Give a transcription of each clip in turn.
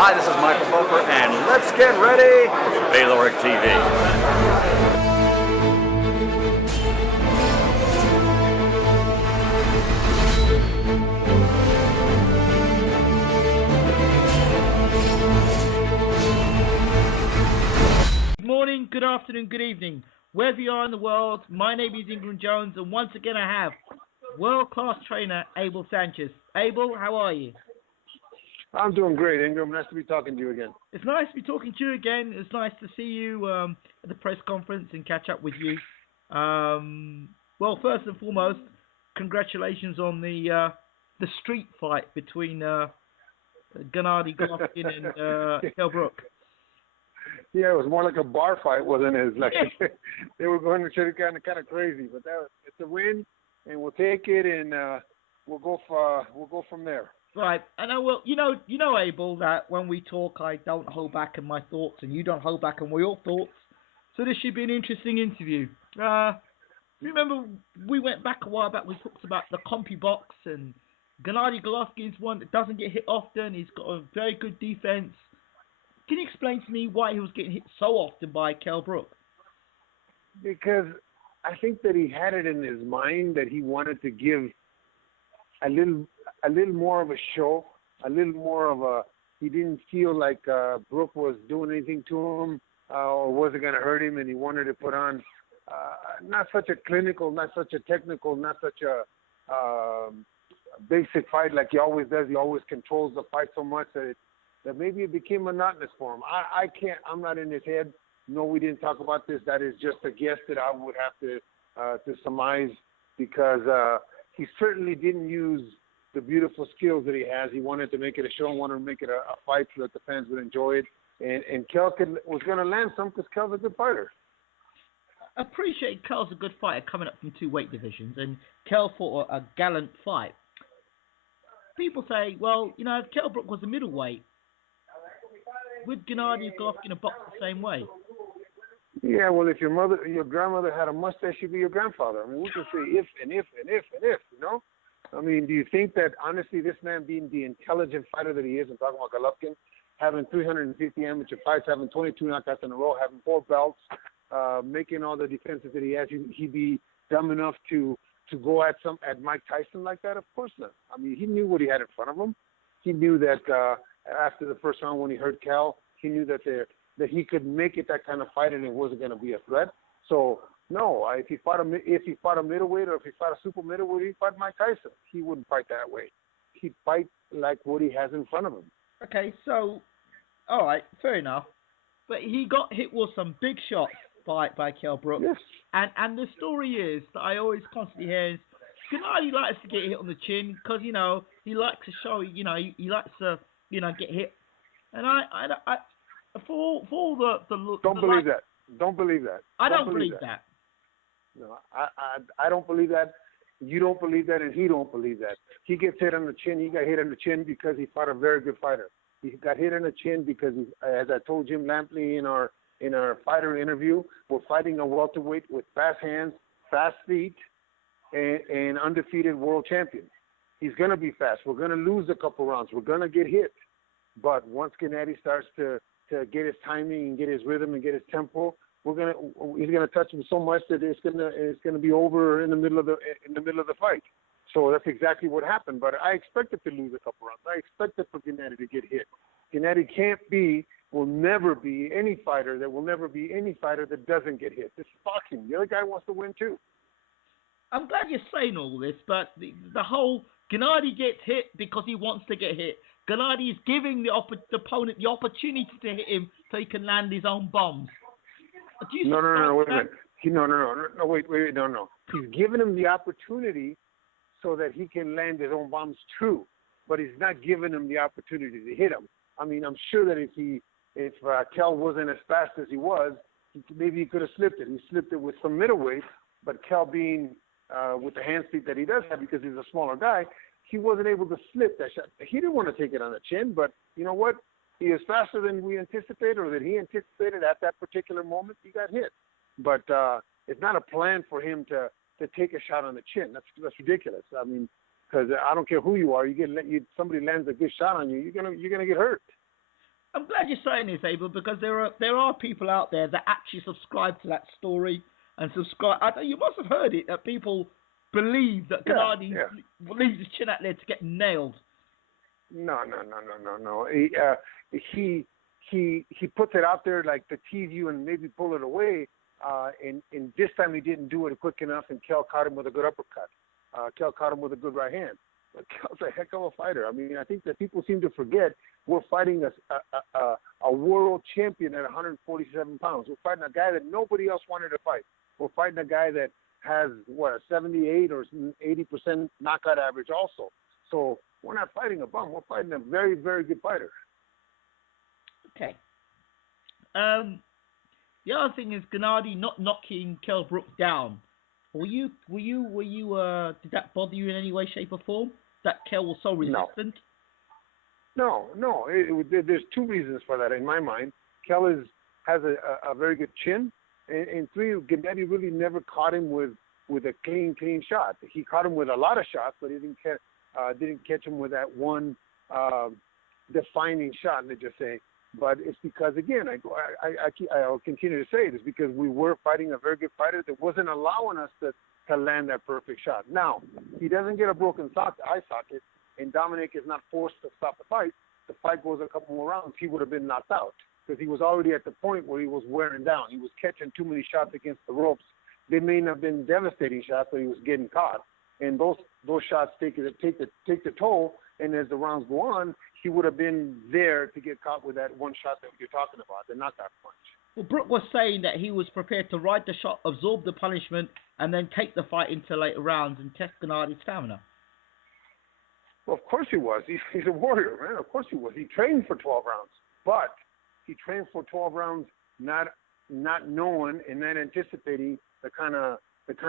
Hi, this is Michael Buffer, and let's get ready for Bayloric TV. Good morning, good afternoon, good evening. Wherever you are in the world, my name is Ingram Jones, and once again I have world-class trainer Abel Sanchez. Abel, how are you? I'm doing great, Ingram. Nice to be talking to you again. It's nice to be talking to you again. It's nice to see you at the press conference and catch up with you. Well, first and foremost, congratulations on the street fight between Gennady and Kell Brook. Yeah, it was more like a bar fight, wasn't it? Like they were going to shit kind of crazy, but it's a win, and we'll take it, and we'll go from there. Right, I know. Well, you know, Abel, that when we talk, I don't hold back in my thoughts, and you don't hold back in your thoughts. So this should be an interesting interview. Remember, we went back a while back. We talked about the compy box, and Gennady Golovkin's one that doesn't get hit often. He's got a very good defense. Can you explain to me why he was getting hit so often by Kell Brook? Because I think that he had it in his mind that he wanted to give a little more of a show, a little more of a. He didn't feel like Brook was doing anything to him or wasn't going to hurt him, and he wanted to put on not such a clinical, not such a technical, not such a basic fight like he always does. He always controls the fight so much that maybe it became monotonous for him. I can't. I'm not in his head. No, we didn't talk about this. That is just a guess that I would have to surmise because he certainly didn't use the beautiful skills that he has. He wanted to make it a show, wanted to make it a fight so that the fans would enjoy it. And Kell was going to land some because Kell's a good fighter. I appreciate Kell's a good fighter coming up from two weight divisions, and Kell fought a gallant fight. People say, well, you know, if Kell Brook was a middleweight, would Gennady Golovkin have boxed the same way? Yeah, well, if your grandmother had a mustache, she'd be your grandfather. I mean, we can say if, you know? I mean, do you think that, honestly, this man being the intelligent fighter that he is, I'm talking about Golovkin, having 350 amateur fights, having 22 knockouts in a row, having 4 belts, making all the defenses that he has, he'd be dumb enough to go at Mike Tyson like that? Of course not. I mean, he knew what he had in front of him. He knew that after the first round when he hurt Cal, he knew that he could make it that kind of fight and it wasn't going to be a threat. So no, if he fought a middleweight or if he fought a super middleweight, he'd fight Mike Tyson. He wouldn't fight that way. He'd fight like what he has in front of him. Okay, so all right, fair enough. But he got hit with some big shots by Kell Brook. Yes. And the story is that I always constantly hear is Gennady likes to get hit on the chin because, you know, he likes to show, you know, he likes to, you know, get hit. And I for all the Don't believe that. Don't believe that. I don't believe that. No, I don't believe that. You don't believe that, and he don't believe that. He gets hit on the chin. He got hit on the chin because he fought a very good fighter. He got hit on the chin because, as I told Jim Lampley in our fighter interview, we're fighting a welterweight with fast hands, fast feet, and undefeated world champion. He's going to be fast. We're going to lose a couple rounds. We're going to get hit. But once Gennady starts to get his timing and get his rhythm and get his tempo, he's gonna touch him so much that it's gonna be over in the middle of the fight. So that's exactly what happened. But I expected to lose a couple rounds. I expected for Gennady to get hit. Gennady will never be any fighter that doesn't get hit. This is boxing. The other guy wants to win too. I'm glad you're saying all this, but the whole Gennady gets hit because he wants to get hit. Gennady is giving the opponent the opportunity to hit him so he can land his own bombs. No, wait a minute. No, wait, no. He's giving him the opportunity so that he can land his own bombs, true, but he's not giving him the opportunity to hit him. I mean, I'm sure that if Kell wasn't as fast as he was, maybe he could have slipped it. He slipped it with some middleweight, but Kell being with the hand speed that he does have because he's a smaller guy, he wasn't able to slip that shot. He didn't want to take it on the chin, but you know what? He is faster than we anticipated or that he anticipated at that particular moment. He got hit. But it's not a plan for him to take a shot on the chin. That's ridiculous. I mean, because I don't care who you are, somebody lands a good shot on you, you're gonna get hurt. I'm glad you're saying this, Abel, because there are people out there that actually subscribe to that story and subscribe. You must have heard it that people believe that Yeah, Gennady yeah. leaves his chin out there to get nailed. No, no, no, no, no, no. He puts it out there like to tease you and maybe pull it away. And this time he didn't do it quick enough, and Kel caught him with a good uppercut. Kel caught him with a good right hand. But Kel's a heck of a fighter. I mean, I think that people seem to forget we're fighting a world champion at 147 pounds. We're fighting a guy that nobody else wanted to fight. We're fighting a guy that has, a 78 or 80% knockout average also. So we're not fighting a bum. We're fighting a very, very good fighter. Okay. The other thing is Gennady not knocking Kell Brook down. Did that bother you in any way, shape, or form? That Kell was so resistant? No. There's two reasons for that in my mind. Kell has a very good chin, and three, Gennady really never caught him with a clean shot. He caught him with a lot of shots, but he didn't catch him with that one defining shot, let's just say. But it's because, again, I'll continue to say it, it's because we were fighting a very good fighter that wasn't allowing us to land that perfect shot. Now, he doesn't get a broken eye socket, and Dominic is not forced to stop the fight goes a couple more rounds, he would have been knocked out because he was already at the point where he was wearing down. He was catching too many shots against the ropes. They may not have been devastating shots, but he was getting caught. And those shots take the toll, and as the rounds go on, he would have been there to get caught with that one shot that you're talking about, the knockout punch. Well, Brook was saying that he was prepared to ride the shot, absorb the punishment, and then take the fight into later rounds and test Gennady's stamina. Well, of course he was. He's a warrior, man. Of course he was. He trained for 12 rounds, but he trained for 12 rounds not knowing and not anticipating the kind of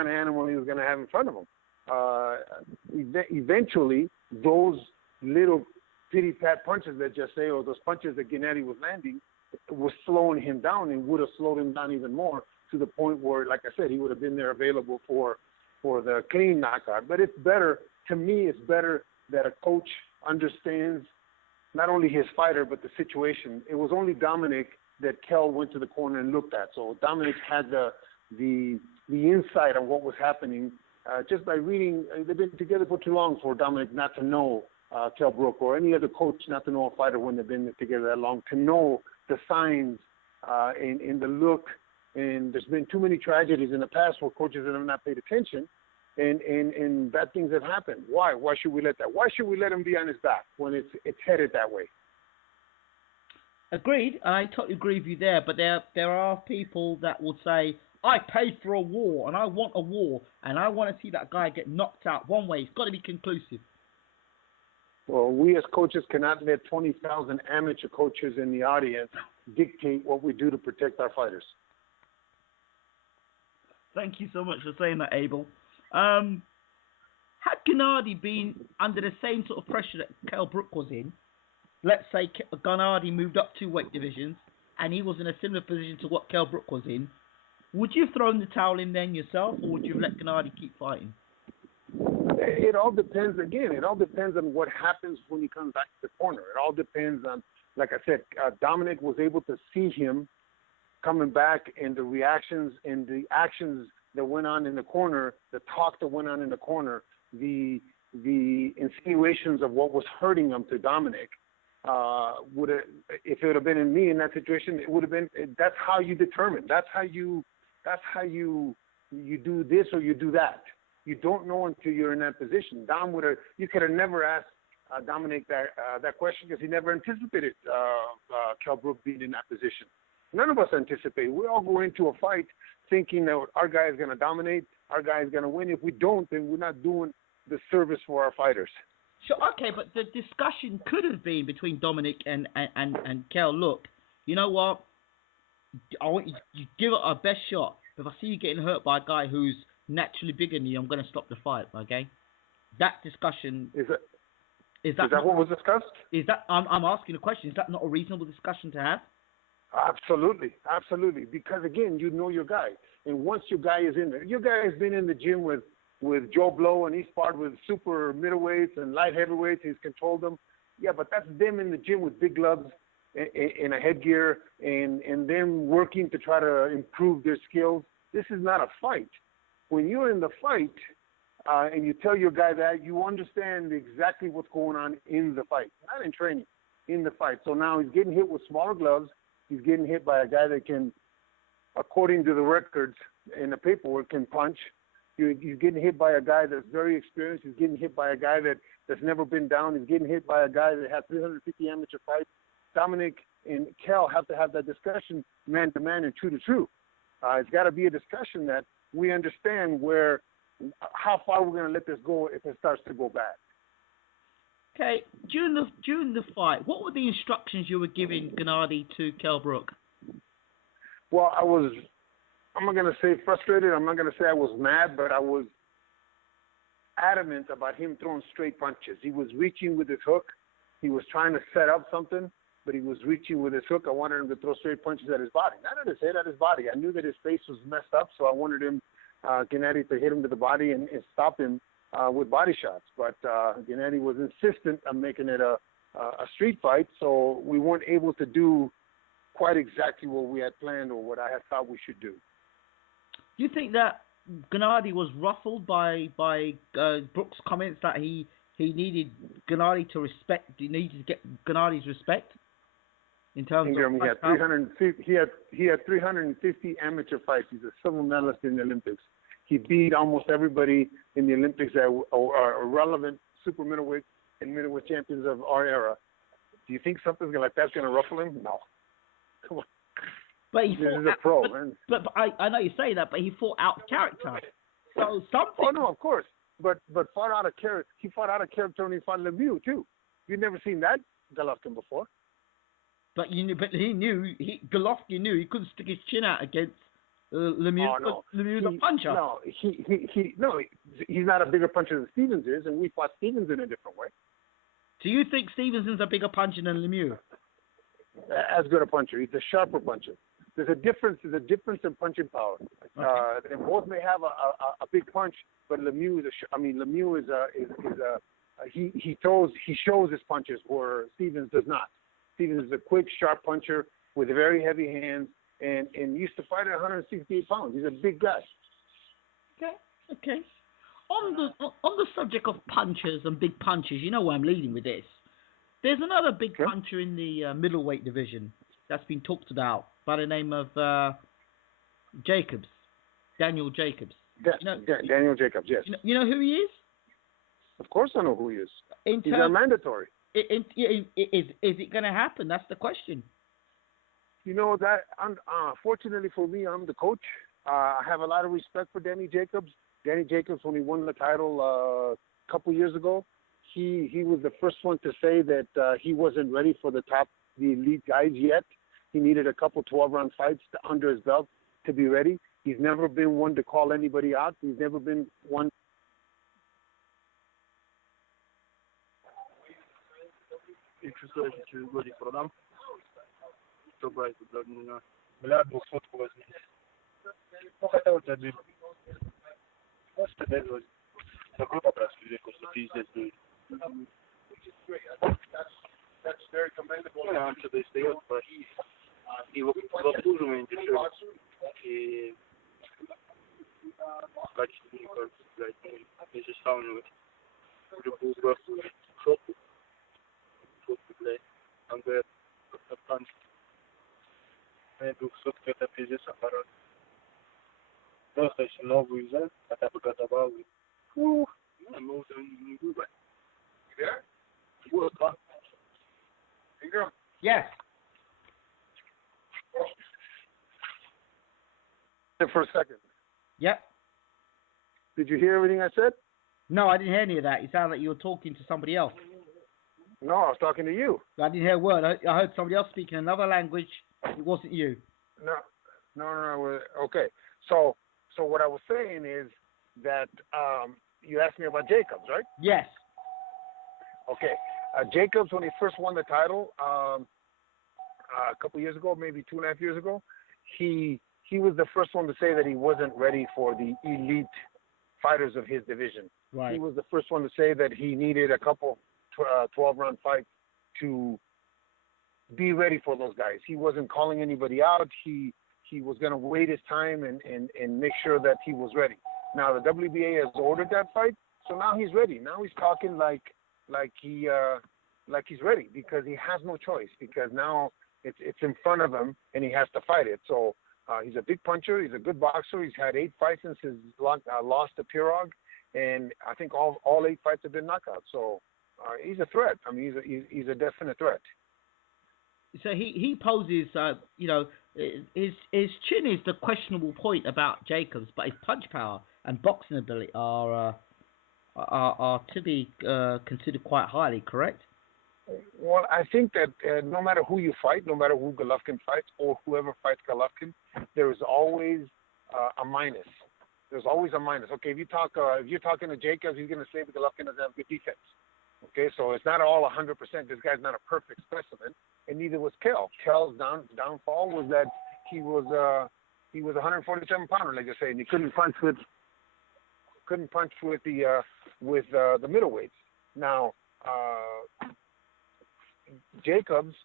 animal he was going to have in front of him. Eventually, those little pity-pat punches that just say, or those punches that Gennady was landing, was slowing him down and would have slowed him down even more to the point where, like I said, he would have been there available for the clean knockout. But it's better, to me, it's better that a coach understands not only his fighter but the situation. It was only Dominic that Kell went to the corner and looked at. So Dominic had the insight on what was happening just by reading. They've been together for too long for Dominic not to know Kell Brook or any other coach not to know a fighter when they've been together that long, to know the signs in the look. And there's been too many tragedies in the past where coaches have not paid attention, and bad things have happened. Why? Why should we let that? Why should we let him be on his back when it's headed that way? Agreed. I totally agree with you there. But there are people that will say, I paid for a war and I want a war and I want to see that guy get knocked out one way. It's got to be conclusive. Well, we as coaches cannot let 20,000 amateur coaches in the audience dictate what we do to protect our fighters. Thank you so much for saying that, Abel. Had Gennady been under the same sort of pressure that Kell Brook was in, let's say Gennady moved up 2 weight divisions and he was in a similar position to what Kell Brook was in, would you have thrown the towel in then yourself, or would you have let Gennady keep fighting? It all depends, again, it all depends on what happens when he comes back to the corner. It all depends on, like I said, Dominic was able to see him coming back and the reactions and the actions that went on in the corner, the talk that went on in the corner, the insinuations of what was hurting him to Dominic. If it would have been in me in that situation, it would have been. That's how you determine. That's how you do this or you do that. You don't know until you're in that position. You could have never asked Dominic that question because he never anticipated Kell Brook being in that position. None of us anticipate. We all go into a fight thinking that our guy is going to dominate, our guy is going to win. If we don't, then we're not doing the service for our fighters. Sure, okay, but the discussion could have been between Dominic and Kell. Look, you know what? I want you give it our best shot. If I see you getting hurt by a guy who's naturally bigger than you, I'm going to stop the fight. Okay? That discussion is that not, what was discussed? Is that I'm asking a question? Is that not a reasonable discussion to have? Absolutely. Because again, you know your guy, and once your guy is in there, your guy has been in the gym with Joe Blow, and he's sparred with super middleweights and light heavyweights. He's controlled them. Yeah, but that's them in the gym with big gloves in a headgear and them working to try to improve their skills. This is not a fight. When you're in the fight and you tell your guy that, you understand exactly what's going on in the fight, not in training, in the fight. So now he's getting hit with smaller gloves. He's getting hit by a guy that can, according to the records in the paperwork, can punch. He's getting hit by a guy that's very experienced. He's getting hit by a guy that's never been down. He's getting hit by a guy that had 350 amateur fights. Dominic and Kel have to have that discussion man to man and true to true. It's got to be a discussion that we understand how far we're going to let this go if it starts to go bad. Okay, during the fight, what were the instructions you were giving Gennady to Kell Brook? Well, I'm not going to say frustrated. I'm not going to say I was mad, but I was adamant about him throwing straight punches. He was reaching with his hook. He was trying to set up something, but he was reaching with his hook. I wanted him to throw straight punches at his body, not at his head, at his body. I knew that his face was messed up, so I wanted him, Gennady, to hit him to the body and stop him with body shots. But Gennady was insistent on making it a street fight, so we weren't able to do quite exactly what we had planned or what I had thought we should do. Do you think that Gennady was ruffled by Brook's comments that he needed Gennady to respect? He needed to get Gennady's respect in terms of. He had 350 amateur fights. He's a silver medalist in the Olympics. He beat almost everybody in the Olympics that are relevant super middleweight and middleweight champions of our era. Do you think something like that's going to ruffle him? No. Come on. But he this fought is a pro, man. But I know you say that, but he fought out of character. So something. Oh no, of course. But fought out of character. He fought out of character when he fought Lemieux too. You've never seen that Golovkin before. But Golovkin knew he couldn't stick his chin out against Lemieux. Oh, no. Lemieux's a puncher. No, he's not a bigger puncher than Stevens is, and we fought Stevens in a different way. Do you think Stevenson's a bigger puncher than Lemieux? As good a puncher. He's a sharper puncher. There's a difference in punching power. Okay. They both may have a big punch, but Lemieux he shows his punches where Stevens does not. Stevens is a quick, sharp puncher with very heavy hands and used to fight at 168 pounds. He's a big guy. Okay. On the subject of punchers and big punches, you know where I'm leading with this. There's another big puncher in the middleweight division that's been talked about by the name of Jacobs, Daniel Jacobs. Daniel Jacobs, yes. You know who he is? Of course I know who he is. He's mandatory. Is it going to happen? That's the question. You know that. Fortunately for me, I'm the coach. I have a lot of respect for Danny Jacobs. Danny Jacobs, when he won the title a couple years ago, he was the first one to say that he wasn't ready for the elite guys yet. He needed a couple 12-round fights under his belt to be ready. He's never been one to call anybody out. He's never been one. That's very commendable. И в обслуживании дешевле. И качество, мне кажется, блядь, если сравнивать любую шопу, блядь, там говорят, как танки. На 200 это пиздец аппарат. Просто если новую взять, хотя бы годовалый. Мы уже не выбрать. There? Вот, да. Ingram? Yes. For a second. Yep. Did you hear everything I said? No, I didn't hear any of that. It sounded like you were talking to somebody else. No, I was talking to you. I didn't hear a word. I heard somebody else speaking another language. It wasn't you. No. Okay. So what I was saying is that you asked me about Jacobs, right? Yes. Okay. Jacobs, when he first won the title a couple years ago, maybe 2.5 years ago, he was the first one to say that he wasn't ready for the elite fighters of his division. Right. He was the first one to say that he needed a couple 12-round fights to be ready for those guys. He wasn't calling anybody out. He was going to wait his time and make sure that he was ready. Now the WBA has ordered that fight, so now he's ready. Now he's talking like he's ready, because he has no choice, because now it's in front of him and he has to fight it. So he's a big puncher. He's a good boxer. He's had 8 fights since his loss to Pirog, and I think all 8 fights have been knockouts. So he's a threat. I mean, he's a definite threat. So he poses, his chin is the questionable point about Jacobs, but his punch power and boxing ability are to be considered quite highly, correct? Well, I think that no matter who you fight, no matter who Golovkin fights or whoever fights Golovkin, there is always a minus. There's always a minus. Okay, if you're talking to Jacobs, he's going to say that Golovkin doesn't have good defense. Okay, so it's not all 100%. This guy's not a perfect specimen, and neither was Kell. Kell's downfall was that he was a 147 pounder, like I say, and he couldn't punch with the middleweights. Now, Jacobs,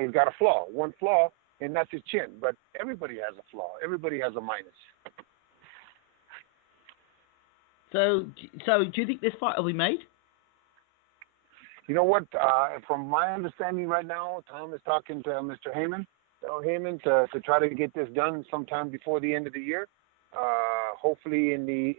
he's got a flaw, one flaw, and that's his chin. But everybody has a flaw. Everybody has a minus. So do you think this fight will be made? You know what? From my understanding right now, Tom is talking to Mr. Heyman, to try to get this done sometime before the end of the year. Hopefully in the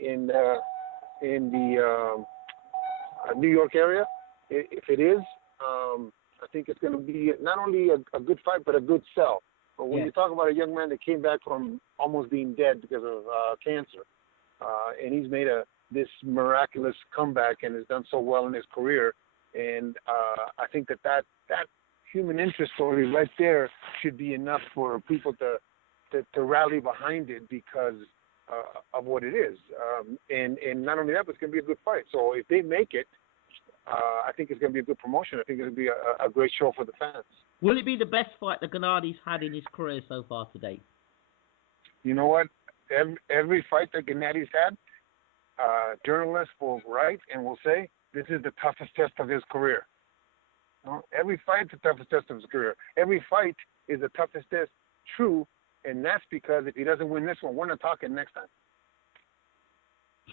New York area. If it is, I think it's going to be not only a good fight, but a good sell. But when you talk about a young man that came back from almost being dead because of cancer, and he's made this miraculous comeback and has done so well in his career, and I think that human interest story right there should be enough for people to rally behind it because of what it is. And not only that, but it's going to be a good fight. So if they make it, I think it's going to be a good promotion. I think it's going to be a great show for the fans. Will it be the best fight that Gennady's had in his career so far to date? You know what? Every fight that Gennady's had, journalists will write and will say, this is the toughest test of his career. Every fight's the toughest test of his career. Every fight is the toughest test, true, and that's because if he doesn't win this one, we're not talking next time.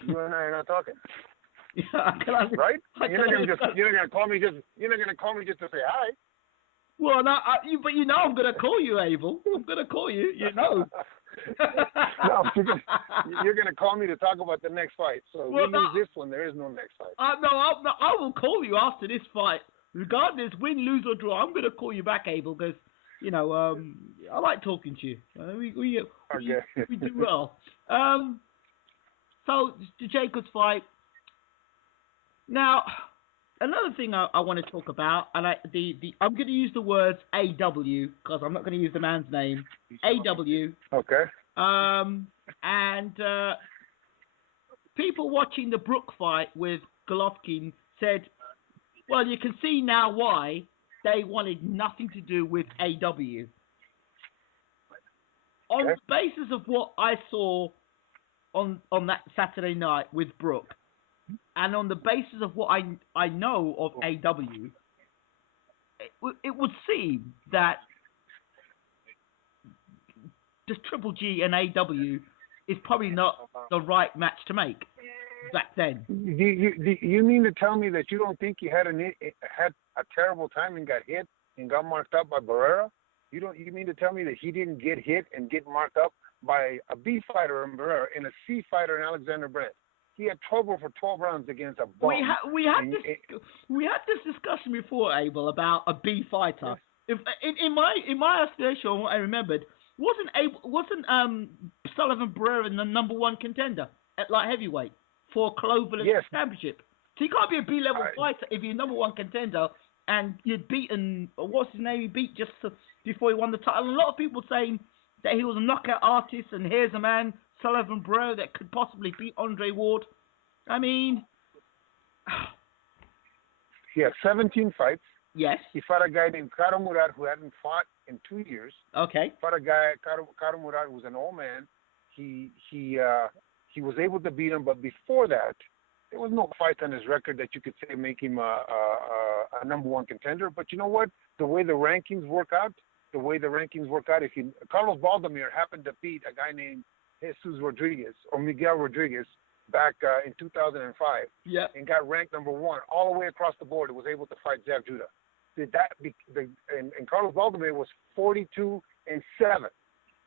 You and I are not talking. Right? You're not gonna call me just to say hi. Well, no, but I'm gonna call you, Abel. I'm gonna call you. No, you're gonna call me to talk about the next fight. So we lose this one, there is no next fight. No, I will call you after this fight, regardless, win, lose or draw. I'm gonna call you back, Abel, because I like talking to you. We do well. So the Jacobs fight. Now, another thing I want to talk about, and I'm going to use the words AW because I'm not going to use the man's name. AW. Okay. And people watching the Brook fight with Golovkin said, well, you can see now why they wanted nothing to do with AW. On the basis of what I saw on that Saturday night with Brook, and on the basis of what I know of AW, it would seem that just Triple G and AW is probably not the right match to make back then. You mean to tell me that you don't think he had a terrible time and got hit and got marked up by Barrera? You mean to tell me that he didn't get hit and get marked up by a B fighter in Barrera and a C fighter in Alexander Brandt? He had trouble for 12 rounds against a bum. We had this discussion before, Abel, about a B fighter. If in my estimation, what I remembered wasn't Sullivan Barrera the number one contender at light heavyweight for Cloverland Championship? So you can't be a B level fighter if you're number one contender and you'd beaten what's his name? He beat just before he won the title. And a lot of people saying that he was a knockout artist, and here's a man, Sullivan Barrera, that could possibly beat Andre Ward. I mean, he had 17 fights. Yes. He fought a guy named Karo Murad who hadn't fought in 2 years. Okay. He fought a guy, Karo Murad, who was an old man. He was able to beat him, but before that, there was no fight on his record that you could say make him a number one contender. But you know what? the way the rankings work out, if Carlos Baldomir happened to beat a guy named Jesus Rodriguez or Miguel Rodriguez back in 2005, Yeah. and got ranked number 1 all the way across the board, was able to fight Jeff Judah. Did that? And Carlos Baldomir was 42-7.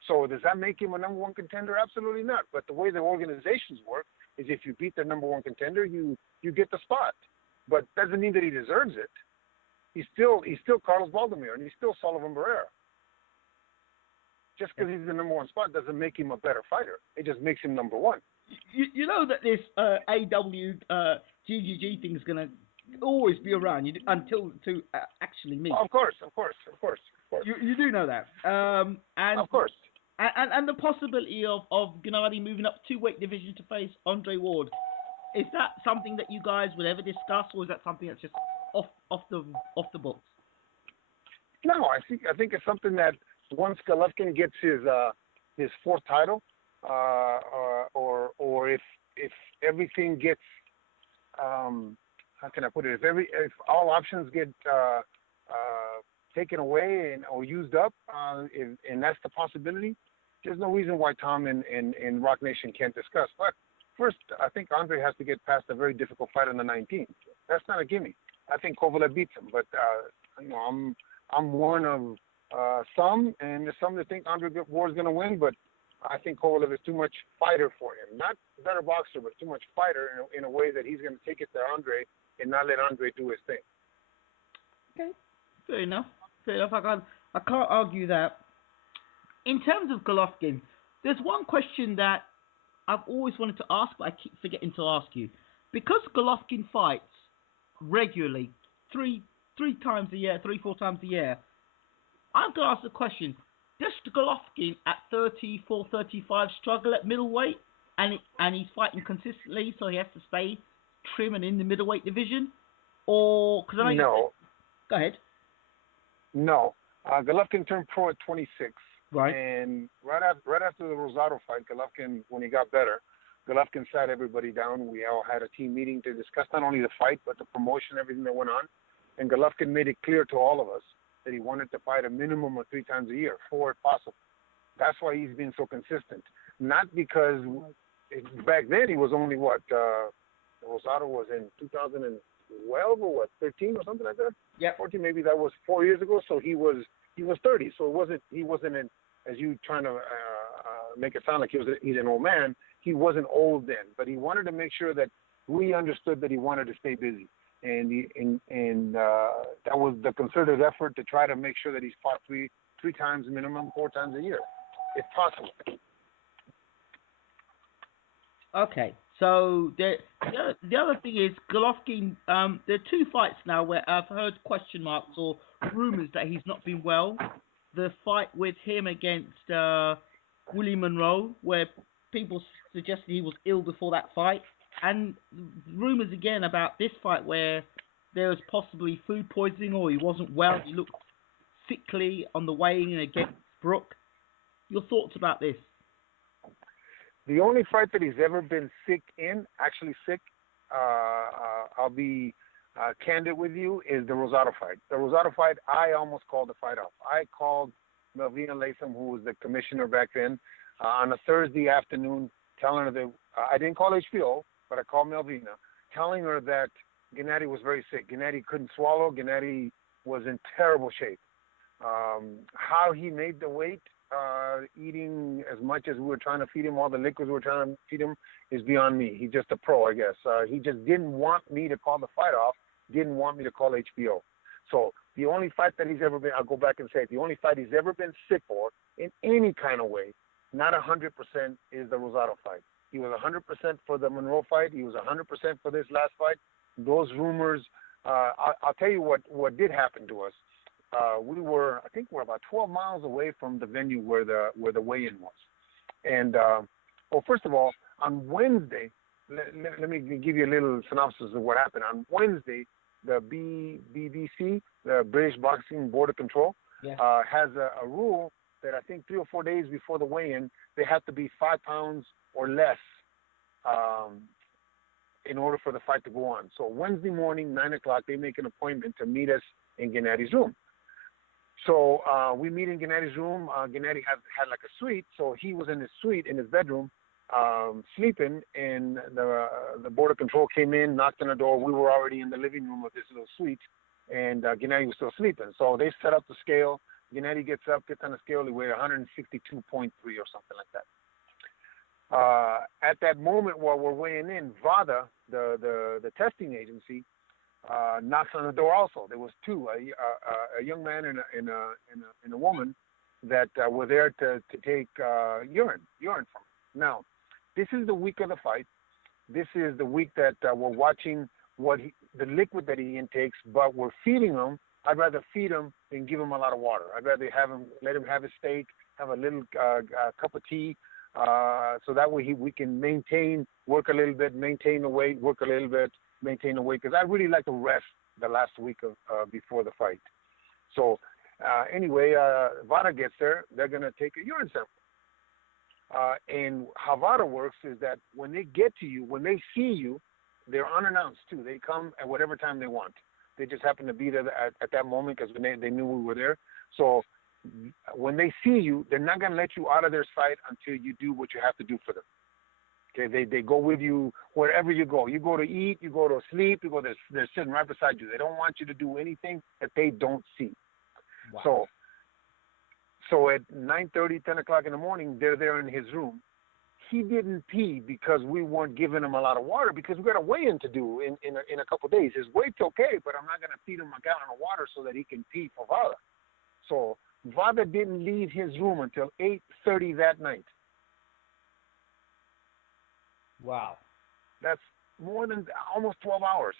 So does that make him a number 1 contender? Absolutely not. But the way the organizations work is if you beat the number 1 contender, you get the spot. But doesn't mean that he deserves it. He's still Carlos Baldomir, and he's still Sullivan Barrera. Just because he's the number 1 spot doesn't make him a better fighter. It just makes him number 1. You know that this AW GGG thing is going to always be around until to actually meet. Of course. You do know that. And of course. And the possibility of Gennady moving up 2 weight division to face Andre Ward. Is that something that you guys would ever discuss, or is that something that's just off the books? No, I think it's something that once Golovkin gets his 4th title, or if everything gets how can I put it? If all options get taken away or used up, and that's the possibility, there's no reason why Tom and Rock Nation can't discuss. But first, I think Andre has to get past a very difficult fight on the 19th. That's not a gimme. I think Kovalev beats him, but I'm one of some, and there's some that think Andre Ward's going to win, but I think Kovalev is too much fighter for him. Not better boxer, but too much fighter in a way that he's going to take it to Andre and not let Andre do his thing. Okay, fair enough. I can't argue that. In terms of Golovkin, there's one question that I've always wanted to ask, but I keep forgetting to ask you. Because Golovkin fights regularly, 3 times a year, 3-4 times a year, I'm going to ask the question, does Golovkin at 34, 35 struggle at middleweight, and he's fighting consistently, so he has to stay trim and in the middleweight division? Or, because I know no. Go ahead. No. Golovkin turned pro at 26. Right. And right after the Rosado fight, Golovkin, when he got better, Golovkin sat everybody down. We all had a team meeting to discuss not only the fight, but the promotion, everything that went on. And Golovkin made it clear to all of us that he wanted to fight a minimum of 3 times a year, 4 if possible. That's why he's been so consistent. Not because back then he was only Rosado was in 2012 or 13 or something like that? Yeah. 14, maybe that was 4 years ago. So he was 30. So he wasn't as you trying to make it sound like he's an old man. He wasn't old then, but he wanted to make sure that we understood that he wanted to stay busy. And that was the concerted effort to try to make sure that he's fought three times minimum, 4 times a year, if possible. Okay, so the other thing is Golovkin. There are 2 fights now where I've heard question marks or rumors that he's not been well. The fight with him against Willie Monroe, where people suggested he was ill before that fight, and rumors again about this fight where there was possibly food poisoning or he wasn't well. He looked sickly on the weigh-in against Brook. Your thoughts about this? The only fight that he's ever been sick, I'll be candid with you, is the Rosado fight. The Rosado fight, I almost called the fight off. I called Melvina Latham, who was the commissioner back then, on a Thursday afternoon, telling her that I didn't call HBO, but I called Melvina, telling her that Gennady was very sick. Gennady couldn't swallow. Gennady was in terrible shape. How he made the weight, eating as much as we were trying to feed him, all the liquids we were trying to feed him, is beyond me. He's just a pro, I guess. He just didn't want me to call the fight off, didn't want me to call HBO. So the only fight that he's ever been, I'll go back and say it, the only fight he's ever been sick for in any kind of way, not 100%, is the Rosado fight. He was 100% for the Monroe fight. He was 100% for this last fight. Those rumors, I'll tell you what did happen to us. We were about 12 miles away from the venue where the weigh-in was. And, well, first of all, on Wednesday, let me give you a little synopsis of what happened. On Wednesday, the BBC, the British Boxing Board of Control, has a rule that I think 3 or 4 days before the weigh-in, they have to be 5 pounds or less in order for the fight to go on. So Wednesday morning, 9 o'clock, they make an appointment to meet us in Gennady's room. So we meet in Gennady's room. Gennady had like a suite, so he was in his suite in his bedroom, sleeping. And the border control came in, knocked on the door. We were already in the living room of this little suite, and Gennady was still sleeping. So they set up the scale. Gennady gets up, gets on the scale. He weighed 162.3 or something like that. At that moment, while we're weighing in, VADA, the testing agency, knocks on the door also. There was two, a young man and a woman that were there to take urine from him. Now, this is the week of the fight. This is the week that we're watching the liquid that he intakes, but we're feeding him. I'd rather feed him than give him a lot of water. I'd rather let him have his steak, have a little cup of tea, so that way we can work a little bit, maintain the weight, work a little bit, maintain the weight, because I really like to rest the last week of before the fight. So anyway, VADA gets there. They're going to take a urine sample. And how VADA works is that when they get to you, when they see you, they're unannounced too. They come at whatever time they want. They just happen to be there at that moment because they knew we were there. So when they see you, they're not going to let you out of their sight until you do what you have to do for them. Okay, they go with you wherever you go. You go to eat, you go to sleep, they're sitting right beside you. They don't want you to do anything that they don't see. Wow. So at 9:30, 10 o'clock in the morning, they're there in his room. He didn't pee because we weren't giving him a lot of water, because we got a weigh-in to do in a couple of days. His weight's okay, but I'm not going to feed him a gallon of water so that he can pee for VADA. So VADA didn't leave his room until 8:30 that night. Wow. That's more than almost 12 hours.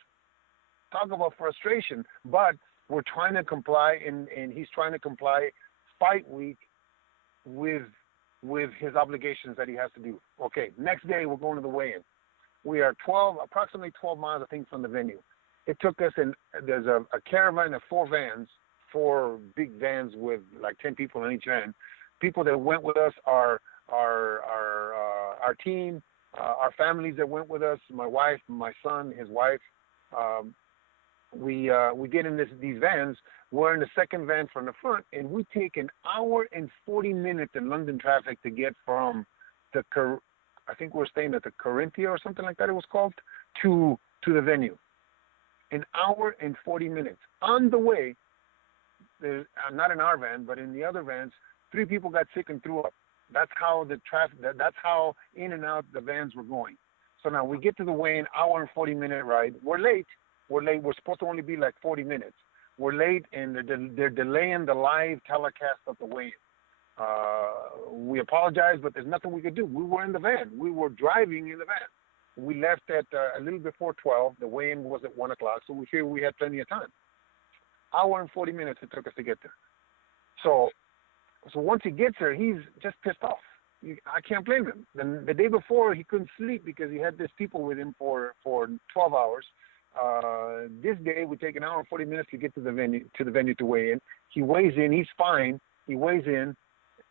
Talk about frustration, but we're trying to comply, and he's trying to comply fight week with his obligations that he has to do. Okay, next day we're going to the weigh-in. We are approximately 12 miles, I think, from the venue. It took us, and there's a caravan of four big vans with like 10 people in each van. People that went with us are our team, our families that went with us, my wife, my son, his wife. We get in these vans. We're in the second van from the front, and we take an hour and 40 minutes in London traffic to get from I think we're staying at the Corinthia or something like that it was called, to the venue. An hour and 40 minutes. On the way, there's, not in our van, but in the other vans, 3 people got sick and threw up. That's how the traffic. That's how in and out the vans were going. So now we get to the weigh-in, hour and 40-minute ride. We're late. We're supposed to only be like 40 minutes. We're late, and they're delaying the live telecast of the weigh-in. We apologize, but there's nothing we could do. We were in the van. We were driving in the van. We left at a little before 12. The weigh-in was at 1 o'clock, so we figured we had plenty of time. Hour and 40 minutes it took us to get there. So once he gets there, he's just pissed off. I can't blame him. The day before, he couldn't sleep because he had these people with him for 12 hours. This day, we take an hour and 40 minutes to get to the venue to weigh in. He weighs in. He's fine. He weighs in,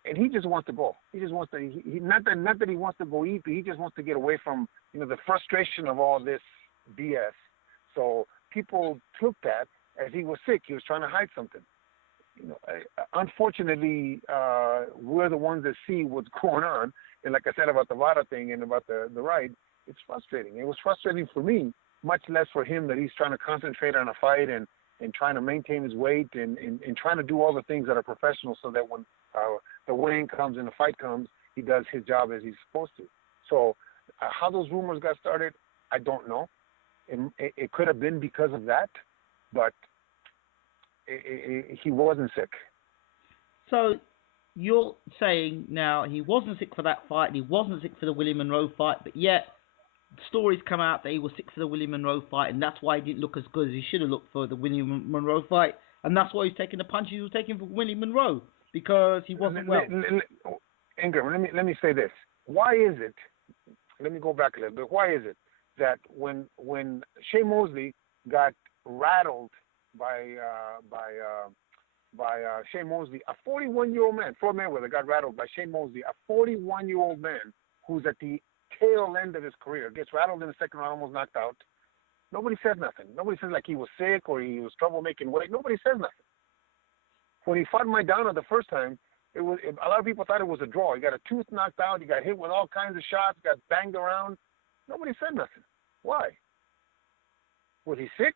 and he just wants to go. He just wants to. Not that he wants to go eat, but he just wants to get away from the frustration of all this BS. So people took that as he was sick. He was trying to hide something. Unfortunately, we're the ones that see what's going on. And like I said about the VADA thing and about the ride, it's frustrating. It was frustrating for me, much less for him, that he's trying to concentrate on a fight and trying to maintain his weight and trying to do all the things that are professional, so that when the weigh-in comes and the fight comes, he does his job as he's supposed to. So how those rumors got started, I don't know. It could have been because of that, but he wasn't sick. So you're saying now he wasn't sick for that fight, and he wasn't sick for the Willie Monroe fight, but yet stories come out that he was sick for the Willie Monroe fight, and that's why he didn't look as good as he should have looked for the Willie Monroe fight, and that's why he's taking the punches he was taking for Willie Monroe, because he wasn't well. Ingram, let me say this. Why is it? Let me go back a little bit. Why is it that when Shea Mosley got rattled by Shea Mosley, a 41-year-old man, Floyd Mayweather got rattled by Shea Mosley, a 41-year-old man who's at the tail end of his career, gets rattled in the second round, almost knocked out. Nobody says nothing. Nobody says like he was sick or he was trouble making weight. Nobody says nothing. When he fought Maidana the first time, a lot of people thought it was a draw. He got a tooth knocked out. He got hit with all kinds of shots. Got banged around. Nobody said nothing. Why? Was he sick?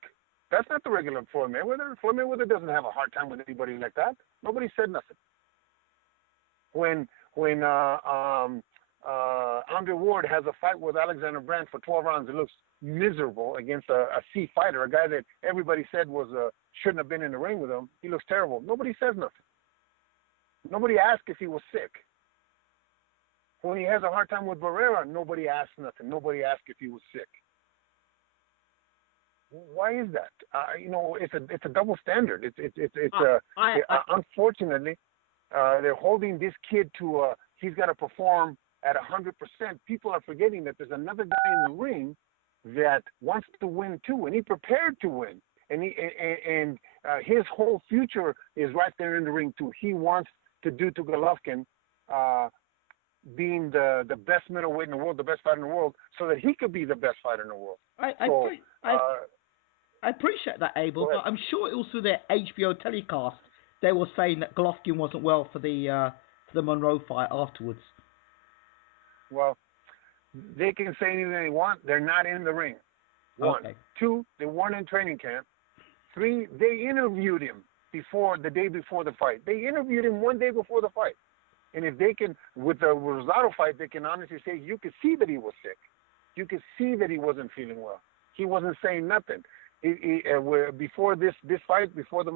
That's not the regular Floyd Mayweather. Floyd Mayweather doesn't have a hard time with anybody like that. Nobody said nothing. When Andre Ward has a fight with Alexander Brandt for 12 rounds, it looks miserable against a C fighter, a guy that everybody said shouldn't have been in the ring with him. He looks terrible. Nobody says nothing. Nobody asked if he was sick. When he has a hard time with Barrera, nobody asked nothing. Nobody asked if he was sick. Why is that? It's a double standard. Unfortunately, they're holding this kid to he's got to perform at 100%. People are forgetting that there's another guy in the ring that wants to win too, and he prepared to win, and his whole future is right there in the ring too. He wants to do to Golovkin, being the best middleweight in the world, the best fighter in the world, so that he could be the best fighter in the world. I appreciate that, Abel, but I'm sure also their HBO telecast, they were saying that Golovkin wasn't well for the Monroe fight afterwards. Well, they can say anything they want. They're not in the ring. One. Okay. Two, they weren't in training camp. Three, they interviewed him the day before the fight. They interviewed him one day before the fight. And if they can, with the Rosado fight, they can honestly say you could see that he was sick. You could see that he wasn't feeling well. He wasn't saying nothing. Before this fight, before the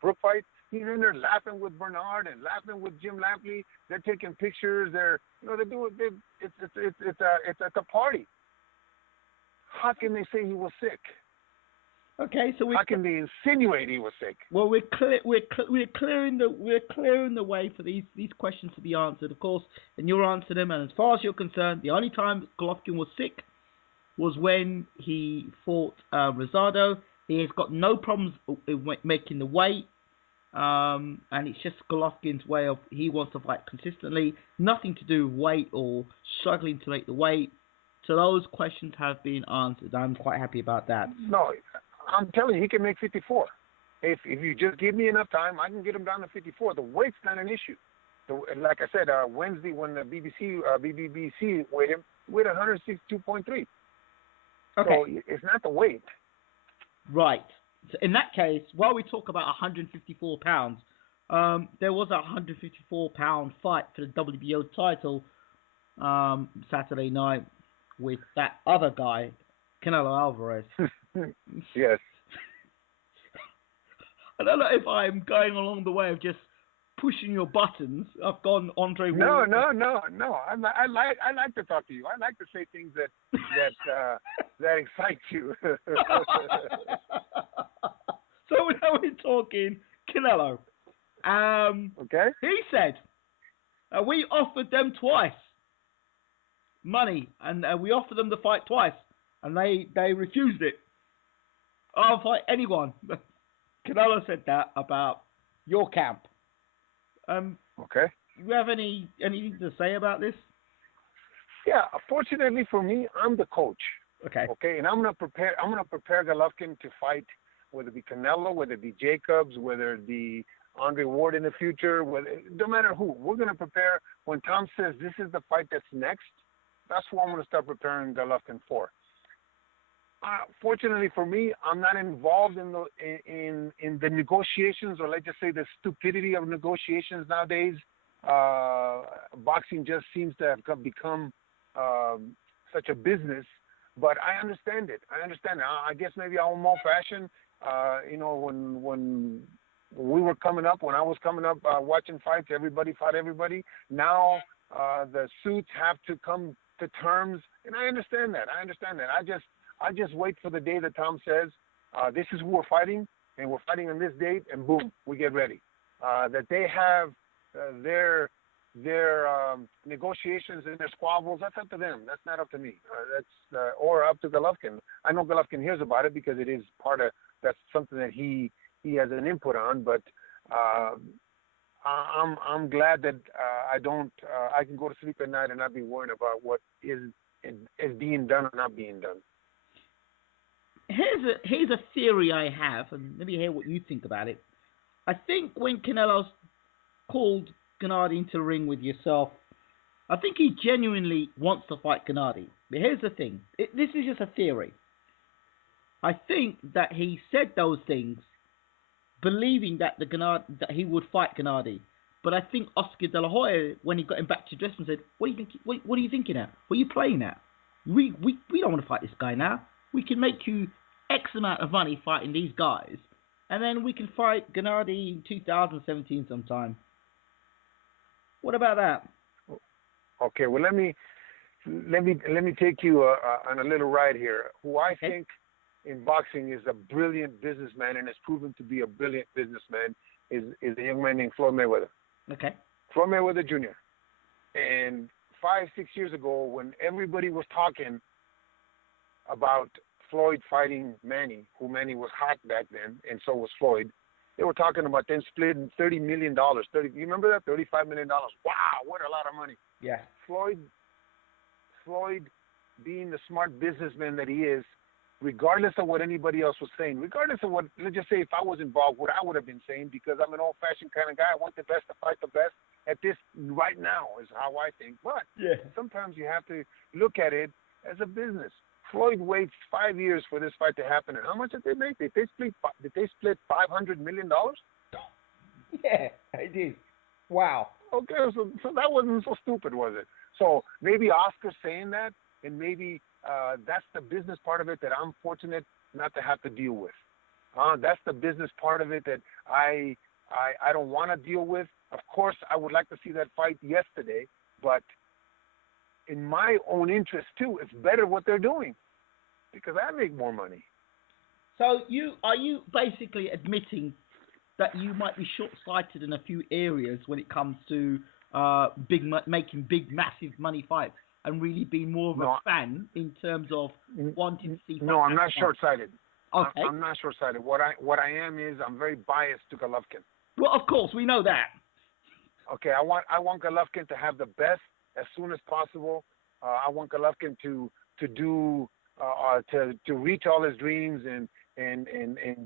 Brook fight, he's in there laughing with Bernard and laughing with Jim Lampley. They're taking pictures. It's at the party. How can they say he was sick? Okay, so how can they insinuate he was sick? Well, we're clearing the way for these questions to be answered, of course, and you'll answer them. And as far as you're concerned, the only time Golovkin was sick was when he fought Rosado. He has got no problems making the weight, and it's just Golovkin's way of he wants to fight consistently. Nothing to do with weight or struggling to make the weight. So those questions have been answered. I'm quite happy about that. No, I'm telling you, he can make 54. If you just give me enough time, I can get him down to 54. The weight's not an issue. Like I said, Wednesday when the BBC weighed him, he weighed 162.3. Okay. So it's not the weight. Right. So in that case, while we talk about 154 pounds, there was a 154 pound fight for the WBO title Saturday night with that other guy, Canelo Alvarez. Yes. I don't know if I'm going along the way of just pushing your buttons. I've gone Andre Ward. No. I like to talk to you. I like to say things that excite you. So now we're talking Canelo. Okay. He said we offered them twice money, and we offered them to fight twice, and they refused it. I'll fight anyone. Canelo said that about your camp. Okay. You have anything to say about this? Yeah. Fortunately for me, I'm the coach. Okay. Okay, and I'm gonna prepare Golovkin to fight, whether it be Canelo, whether it be Jacobs, whether it be Andre Ward in the future, no matter who. We're gonna prepare. When Tom says this is the fight that's next, that's what I'm gonna start preparing Golovkin for. Fortunately for me, I'm not involved in the negotiations, or let's just say the stupidity of negotiations nowadays. Boxing just seems to have become such a business, but I understand it. I guess maybe I'm old-fashioned. When we were coming up, when I was coming up watching fights, everybody fought everybody. Now the suits have to come to terms, and I understand that. I just wait for the day that Tom says, this is who we're fighting, and we're fighting on this date, and boom, we get ready. That they have their negotiations and their squabbles, that's up to them. That's not up to me. Or up to Golovkin. I know Golovkin hears about it because it is that's something that he has an input on, but I'm glad that I can go to sleep at night and not be worried about what is being done or not being done. Here's a theory I have, and let me hear what you think about it. I think when Canelo's called Gennady into the ring with yourself, I think he genuinely wants to fight Gennady. But here's the thing. This is just a theory. I think that he said those things believing that that he would fight Gennady. But I think Oscar De La Hoya, when he got him back to dress and said, "What are you thinking? What are you thinking at? What are you playing at? We don't want to fight this guy now. We can make you X amount of money fighting these guys, and then we can fight Gennady in 2017 sometime." What about that? Okay, well let me take you on a little ride here. Who I think in boxing is a brilliant businessman and has proven to be a brilliant businessman is a young man named Floyd Mayweather. Okay. Floyd Mayweather Jr. And 5-6 years ago, when everybody was talking about Floyd fighting Manny, who Manny was hot back then, and so was Floyd, they were talking about them splitting $30 million. You remember that? $35 million. Wow, what a lot of money. Yeah. Floyd, being the smart businessman that he is, regardless of what anybody else was saying, regardless of what, let's just say if I was involved, what I would have been saying, because I'm an old-fashioned kind of guy. I want the best to fight the best at this right now is how I think. But sometimes you have to look at it as a business. Floyd waits 5 years for this fight to happen. And how much did they make? Did they split $500 million? Yeah, I did. Wow. Okay, so that wasn't so stupid, was it? So maybe Oscar's saying that, and maybe that's the business part of it that I'm fortunate not to have to deal with. That's the business part of it that I don't want to deal with. Of course, I would like to see that fight yesterday, but in my own interest too, it's better what they're doing because I make more money. So are you basically admitting that you might be short-sighted in a few areas when it comes to making big, massive money fights, and really being more of a fan in terms of wanting to see? No, I'm not short-sighted. Okay. I'm not short-sighted. What I am is I'm very biased to Golovkin. Well, of course, we know that. Okay, I want Golovkin to have the best as soon as possible. I want Golovkin to reach all his dreams and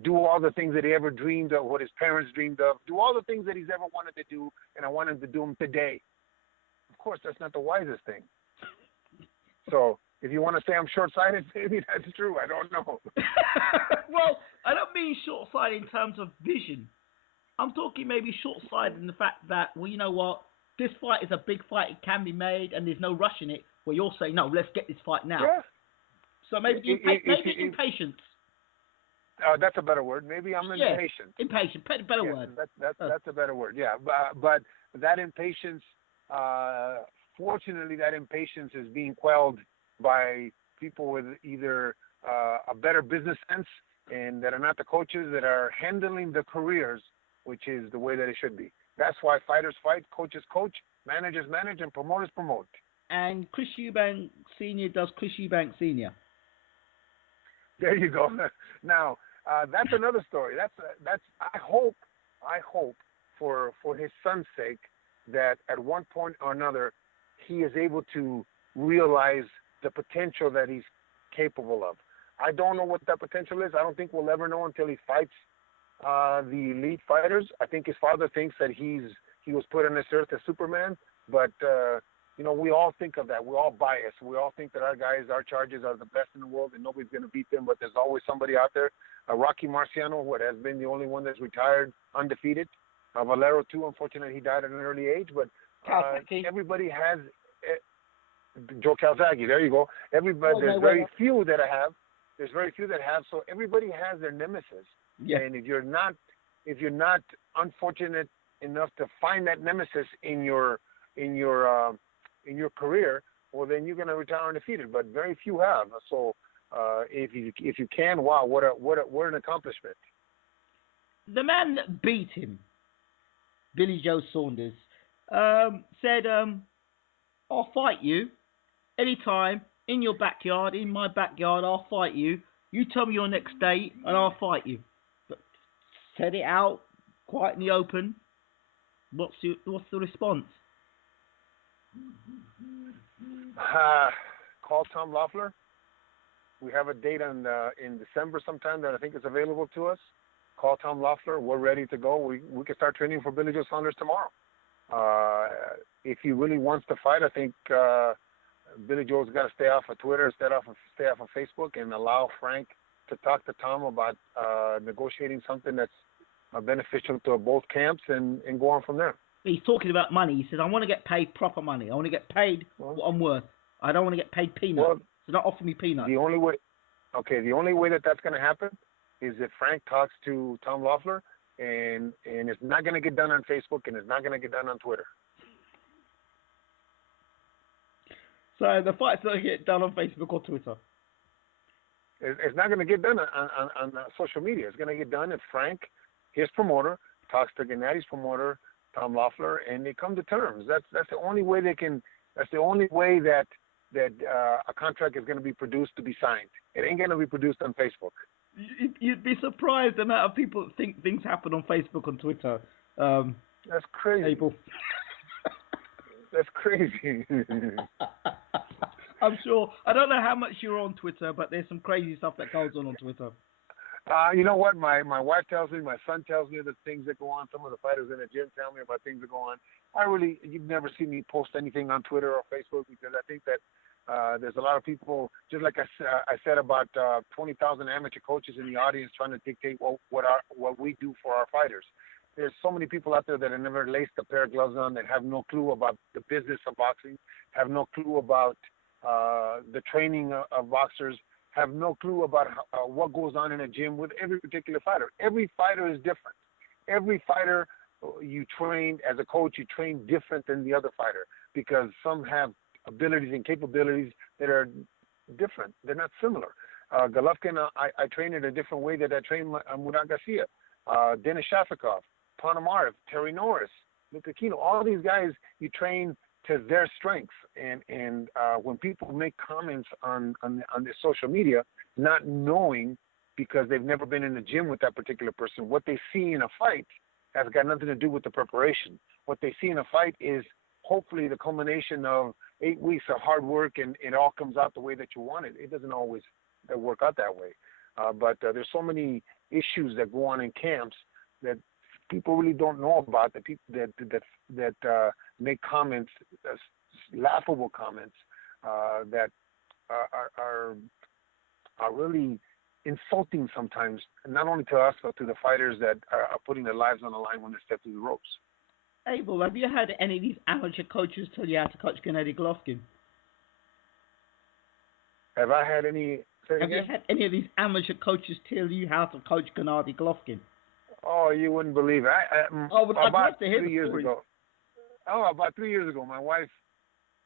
do all the things that he ever dreamed of, what his parents dreamed of, do all the things that he's ever wanted to do, and I want him to do them today. Of course, that's not the wisest thing. So if you want to say I'm short-sighted, maybe that's true. I don't know. Well, I don't mean short-sighted in terms of vision. I'm talking maybe short-sighted in the fact that, well, you know what, this fight is a big fight, it can be made, and there's no rush in it, where you're saying, no, let's get this fight now. Yeah. So maybe impatience. That's a better word. Maybe I'm impatient. Impatient, better word. That's a better word, yeah. But that impatience, fortunately, that impatience is being quelled by people with either a better business sense and that are not the coaches, that are handling the careers, which is the way that it should be. That's why fighters fight, coaches coach, managers manage, and promoters promote. And Chris Eubank Sr. does Chris Eubank Sr. There you go. Now, that's another story. That's I hope for his son's sake that at one point or another he is able to realize the potential that he's capable of. I don't know what that potential is. I don't think we'll ever know until he fights the elite fighters. I think his father thinks that he was put on this earth as Superman, but we all think of that. We're all biased. We all think that our charges are the best in the world and nobody's going to beat them, but there's always somebody out there. Rocky Marciano, has been the only one that's retired undefeated. Valero, too, unfortunately, he died at an early age, but everybody has Joe Calzaghe, there you go. Everybody, there's very few that have, so everybody has their nemesis. Yeah. And if you're not unfortunate enough to find that nemesis in your career, well, then you're going to retire undefeated. But very few have. So if you can, wow, what an accomplishment. The man that beat him, Billy Joe Saunders, said, "I'll fight you anytime in your backyard, in my backyard. I'll fight you. You tell me your next date, and I'll fight you." But said it out quite in the open. What's the response? Call Tom Loeffler. We have a date in December sometime that I think is available to us. call Tom Loeffler. We're ready to go. We can start training for Billy Joe Saunders tomorrow. If he really wants to fight, I think Billy Joe's got to stay off of Twitter, stay off of Facebook, and allow Frank to talk to Tom about negotiating something that's beneficial to both camps and go on from there. He's talking about money. He says, I want to get paid proper money. I want to get paid what I'm worth. I don't want to get paid peanuts. Well, so don't offer me peanuts. The only way that's going to happen is if Frank talks to Tom Loeffler, and it's not going to get done on Facebook, and it's not going to get done on Twitter. So the fight's not going to get done on Facebook or Twitter? It's not going to get done on social media. It's going to get done if Frank, his promoter, talks to Gennady's promoter, Tom Loeffler, and they come to terms. That's the only way they can. That's the only way that a contract is going to be produced to be signed. It ain't going to be produced on Facebook. You'd be surprised the amount of people that think things happen on Facebook and Twitter. That's crazy. Abel. That's crazy. I'm sure. I don't know how much you're on Twitter, but there's some crazy stuff that goes on Twitter. You know what? My wife tells me, my son tells me the things that go on. Some of the fighters in the gym tell me about things that go on. You've never seen me post anything on Twitter or Facebook because I think that there's a lot of people, just like I said about 20,000 amateur coaches in the audience trying to dictate what we do for our fighters. There's so many people out there that have never laced a pair of gloves on, that have no clue about the business of boxing, have no clue about the training of boxers, have no clue about what goes on in a gym with every particular fighter. Every fighter is different. Every fighter you train, as a coach, you train different than the other fighter because some have abilities and capabilities that are different. They're not similar. Golovkin, I train in a different way that I train Murat Garcia, Denis Shafikov, Ponomarev, Terry Norris, Luke Aquino. All these guys you train to their strengths. And when people make comments on their social media, not knowing because they've never been in the gym with that particular person, what they see in a fight has got nothing to do with the preparation. What they see in a fight is hopefully the culmination of 8 weeks of hard work, and it all comes out the way that you want it. It doesn't always work out that way. But there's so many issues that go on in camps that people really don't know about, that people that make comments, laughable comments, that are really insulting sometimes, not only to us but to the fighters that are putting their lives on the line when they step through the ropes. Abel, have you had any of these amateur coaches tell you how to coach Gennady Golovkin? Have I had any? Have you had any of these amateur coaches tell you how to coach Gennady Golovkin? Oh, you wouldn't believe it. I'd love to hear the story. About 3 years ago, my wife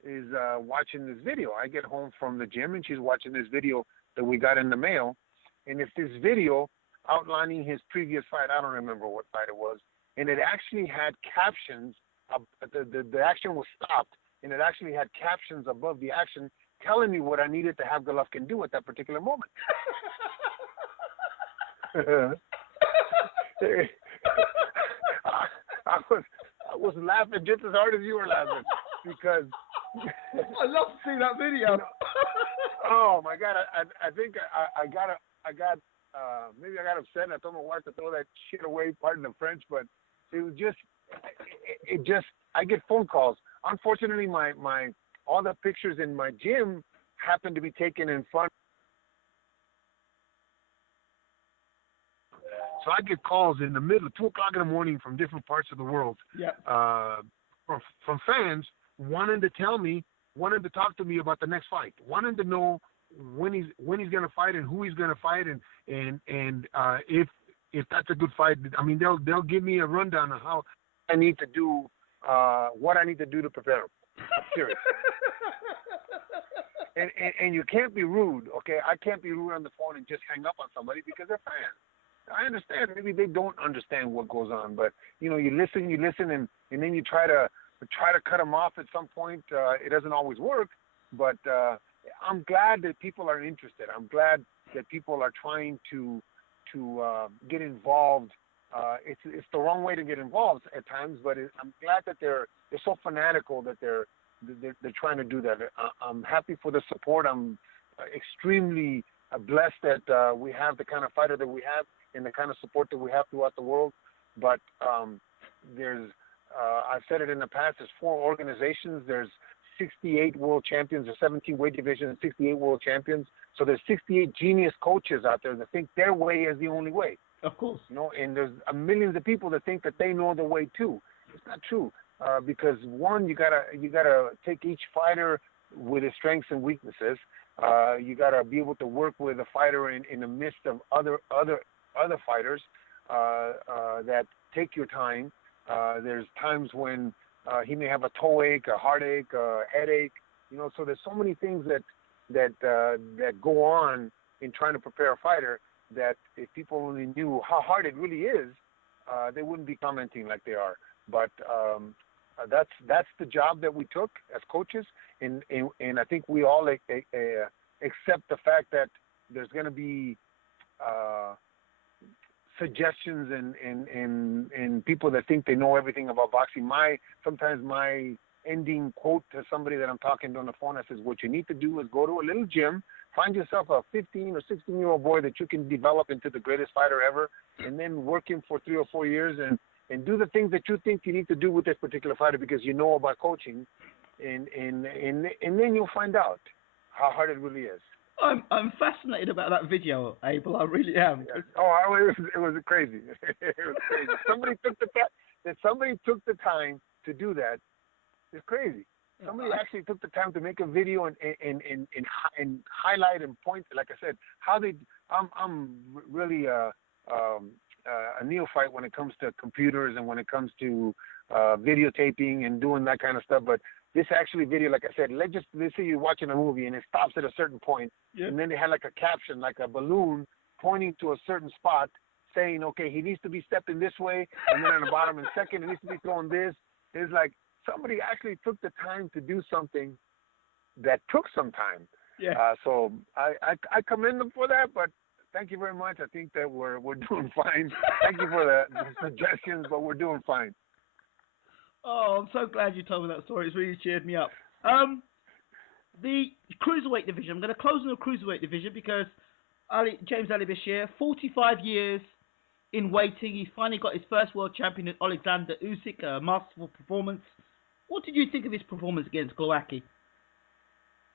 is watching this video. I get home from the gym, and she's watching this video that we got in the mail. And it's this video outlining his previous fight. I don't remember what fight it was. And it actually had captions. The action was stopped, and it actually had captions above the action telling me what I needed to have Golovkin do at that particular moment. I was laughing just as hard as you were laughing because I love to see that video. Oh my God! I think I got maybe I got upset and I told my wife to throw that shit away. Pardon the French, but it was just I get phone calls. Unfortunately, my all the pictures in my gym happen to be taken in front. So I get calls in the middle of 2 o'clock in the morning from different parts of the world, from fans wanting to talk to me about the next fight, wanting to know when he's going to fight and who he's going to fight, and if that's a good fight. I mean, they'll give me a rundown of how I need to do, what I need to do to prepare him. I'm serious. And you can't be rude, okay? I can't be rude on the phone and just hang up on somebody because they're fans. I understand. Maybe they don't understand what goes on, but you listen, and then you try to cut them off at some point. It doesn't always work, but I'm glad that people are interested. I'm glad that people are trying to get involved. It's the wrong way to get involved at times, but I'm glad that they're so fanatical that they're trying to do that. I'm happy for the support. I'm extremely blessed that we have the kind of fighter that we have. and the kind of support that we have throughout the world. But there's, I've said it in the past, there's 4 organizations. There's 68 world champions, there's 17 weight divisions, 68 world champions. So there's 68 genius coaches out there that think their way is the only way. Of course. And there's millions of people that think that they know the way too. It's not true, because one, you gotta take each fighter with his strengths and weaknesses. You gotta be able to work with a fighter in the midst of other fighters that take your time. There's times when he may have a toe ache, a heartache, a headache. So there's so many things that go on in trying to prepare a fighter, that if people only knew how hard it really is, they wouldn't be commenting like they are. But that's the job that we took as coaches, and I think we all accept the fact that there's going to be suggestions and people that think they know everything about boxing. Sometimes my ending quote to somebody that I'm talking to on the phone, I says, what you need to do is go to a little gym, find yourself a 15 or 16-year-old boy that you can develop into the greatest fighter ever, and then work him for 3 or 4 years and do the things that you think you need to do with this particular fighter because you know about coaching, and then you'll find out how hard it really is. I'm fascinated about that video, Abel. I really am. Yes. Oh, it was crazy. It was crazy. Somebody took the time to do that. It's crazy. Somebody actually took the time to make a video and highlight and point, like I said, how they. I'm really a neophyte when it comes to computers and when it comes to videotaping and doing that kind of stuff. But this actually video, like I said, let's say you're watching a movie and it stops at a certain point, and then they had like a caption, like a balloon pointing to a certain spot, saying, okay, he needs to be stepping this way, and then on the bottom and second, he needs to be throwing this. It's like somebody actually took the time to do something that took some time. Yeah. So I commend them for that, but thank you very much. I think that we're doing fine. Thank you for the suggestions, but we're doing fine. Oh, I'm so glad you told me that story. It's really cheered me up. The cruiserweight division. I'm going to close on the cruiserweight division because James Ali Bashir, 45 years in waiting. He finally got his first world champion in Alexander Usyk. A masterful performance. What did you think of his performance against Glowacki?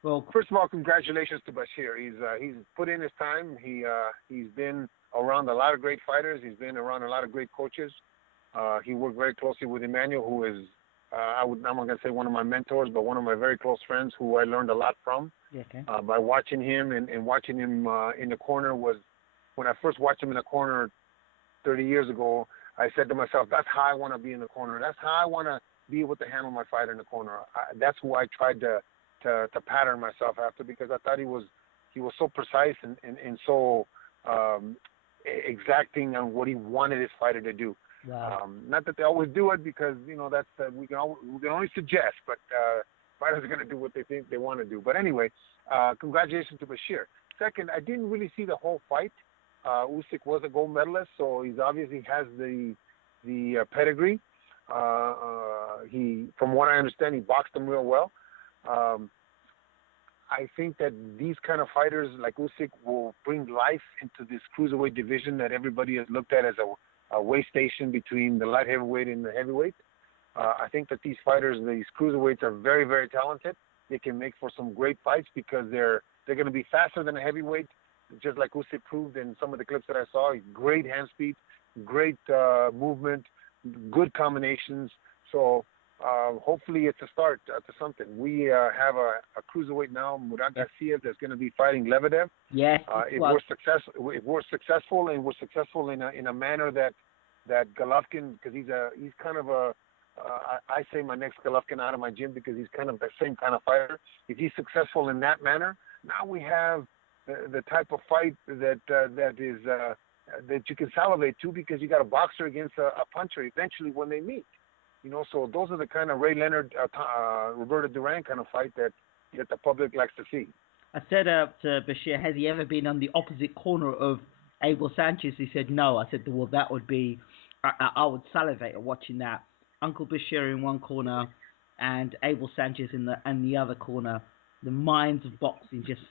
Well, first of all, congratulations to Bashir. He's put in his time. He's been around a lot of great fighters. He's been around a lot of great coaches. He worked very closely with Emmanuel, who is, I'm not going to say one of my mentors, but one of my very close friends who I learned a lot from. Okay. By watching him and watching him in the corner was, when I first watched him in the corner 30 years ago, I said to myself, that's how I want to be in the corner. That's how I want to be able to handle my fighter in the corner. That's who I tried to pattern myself after, because I thought he was so precise and so exacting on what he wanted his fighter to do. Wow. Not that they always do it, because that's we can only suggest, but fighters are going to do what they think they want to do. But anyway, congratulations to Bashir. Second, I didn't really see the whole fight. Usyk was a gold medalist, so he obviously has the pedigree. From what I understand, he boxed him real well. I think that these kind of fighters like Usyk will bring life into this cruiserweight division that everybody has looked at as a way station between the light heavyweight and the heavyweight. I think that these fighters, these cruiserweights, are very, very talented. They can make for some great fights because they're going to be faster than a heavyweight, just like Usyk proved in some of the clips that I saw. Great hand speed, great movement, good combinations. So hopefully it's a start to something. We have a cruiserweight now, Murat Gassiev, that's going to be fighting Lebedev. Yes. If we're successful and we're successful in a manner that Golovkin, because he's kind of I say my next Golovkin out of my gym because he's kind of the same kind of fighter. If he's successful in that manner, now we have the type of fight that is that you can salivate to, because you got a boxer against a puncher eventually when they meet. So those are the kind of Ray Leonard, Roberto Duran kind of fight that the public likes to see. I said to Bashir, has he ever been on the opposite corner of Abel Sanchez? He said no. I said, well, that would be, I would salivate at watching that. Uncle Bashir in one corner and Abel Sanchez in the other corner. The minds of boxing, just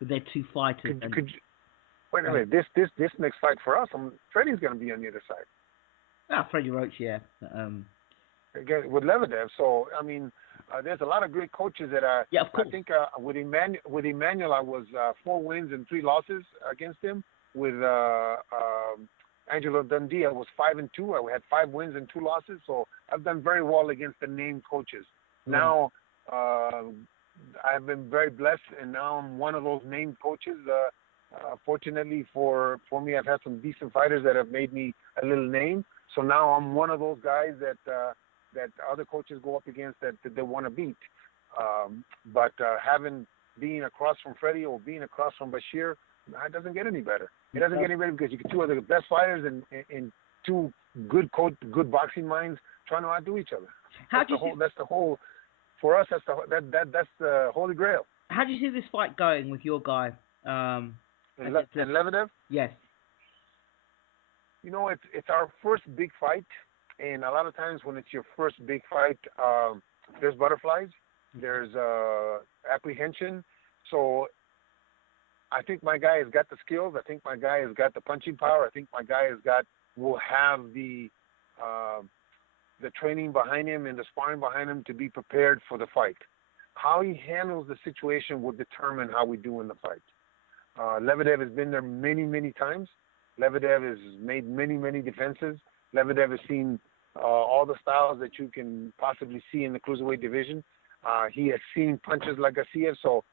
with their two fighters. Wait a minute. This next fight for us, Freddie's going to be on the other side. Freddie Roach, yeah. Again with Lebedev. So I mean, there's a lot of great coaches that are. Yeah, of course. I think with Emmanuel, I was 4 wins and 3 losses against him. With Angelo Dundee, I was 5-2. I had 5 wins and 2 losses. So I've done very well against the named coaches. Now I've been very blessed, and now I'm one of those named coaches. Fortunately for me, I've had some decent fighters that have made me a little name. So now I'm one of those guys that other coaches go up against that they want to beat. But having being across from Freddie or being across from Bashir, it doesn't get any better. It doesn't get any better because you get 2 of the best fighters and 2 good boxing minds trying to outdo each other. That's the whole. For us, that's the holy grail. How do you see this fight going with your guy? And Lebedev? Yes. You know, it's our first big fight, and a lot of times when it's your first big fight, there's butterflies, there's apprehension. So I think my guy has got the skills. I think my guy has got the punching power. I think my guy will have the training behind him and the sparring behind him to be prepared for the fight. How he handles the situation will determine how we do in the fight. Lebedev has been there many, many times. Lebedev has made many, many defenses. Lebedev has seen all the styles that you can possibly see in the cruiserweight division. He has seen punches like Gassiev, so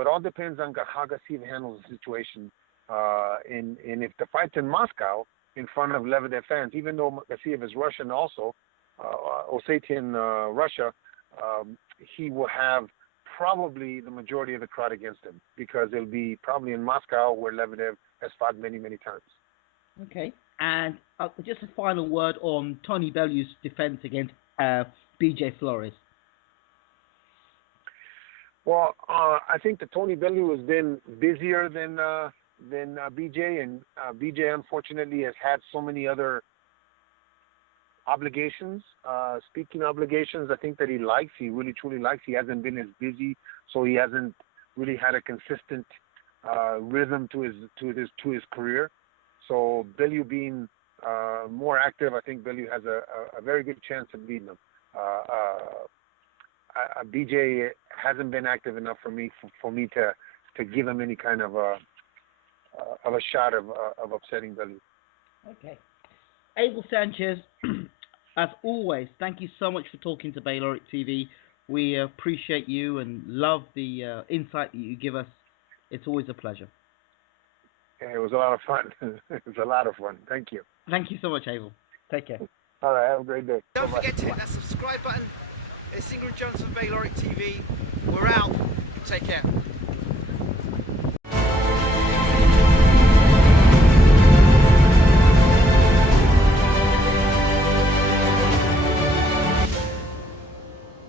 it all depends on how Gassiev handles the situation. And if the fight's in Moscow in front of Lebedev fans, even though Gassiev is Russian also, Ossetian Russia, he will have probably the majority of the crowd against him because it'll be probably in Moscow where Lebedev has fought many, many times. Okay. And just a final word on Tony Bellew's defense against BJ Flores. Well, I think that Tony Bellew has been busier than BJ, and BJ unfortunately has had so many other obligations, speaking obligations. I think that he really truly likes. He hasn't been as busy, so he hasn't really had a consistent rhythm to his career. So Bellew being more active, I think Bellew has a very good chance of beating him. BJ hasn't been active enough for me to give him any kind of a shot of upsetting Bellew. Okay. Abel Sanchez, as always, thank you so much for talking to Bayloric TV. We appreciate you and love the insight that you give us. It's always a pleasure. Yeah, it was a lot of fun. It was a lot of fun. Thank you. Thank you so much, Abel. Take care. All right, have a great day. Don't forget to hit that subscribe button. It's Ingrid Jones from Bayloric TV. We're out. Take care.